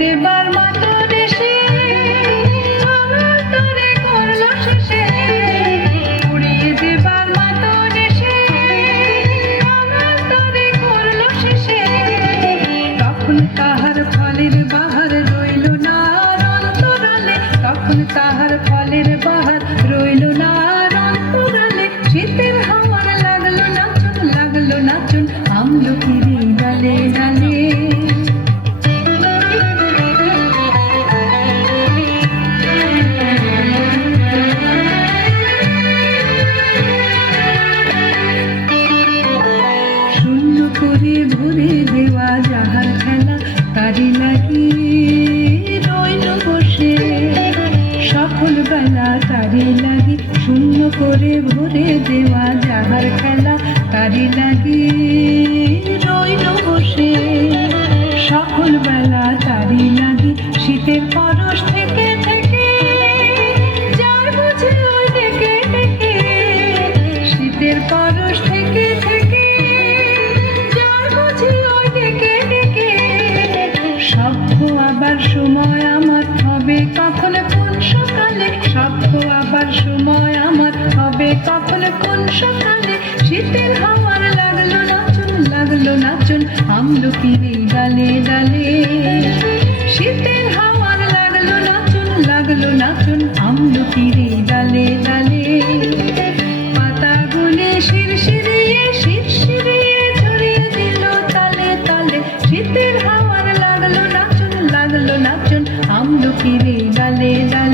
দেবার মতো দেশে আমার তরে করলো শেষে, উড়িয়ে দেবার মতো দেশে আমার তরে করলো শেষে। তখন তাহার ফলের বাহার রইল না আর অন্তরালে, তখন তাহার ফলের বাহার রইল না আর অন্তরালে। শীতের হাওয়ার লাগলো নাচন আমলকির ডালে ডালে। শূন্য করে ভরে দেওয়া যাহার খেলা তারি লাগি রইল বসে, সকল বেলা তারি লাগি। শূন্য করে ভরে দেওয়া যাহার খেলা তারি লাগি রইল বসে, সকল বেলা তারি লাগি। শীতের পরশ থেকে থেকে যার বুঝে ওই ডেকে ডেকে, শীতের পরশ থেকে থেকে যার বুঝে ওই ডেকে ডেকে। সভ্য আবার সময় আমার হবে কখন কোন সকালে, সভ্য আবার সময় আমার হবে কখন কোন সকালে। শীতের হাওয়ার লাগলো নাচন আমলকির ডালে ডালে। শীতের হাওয়ার লাগলো নাচন আমলকির ডালে ডালে। পাতাগুলি শিরশিরিয়ে শিরশিরিয়ে ছড়িয়ে দিল তালে তালে। শীতের হাওয়ার লাগলো নাচন আমলকির ডালে ডালে।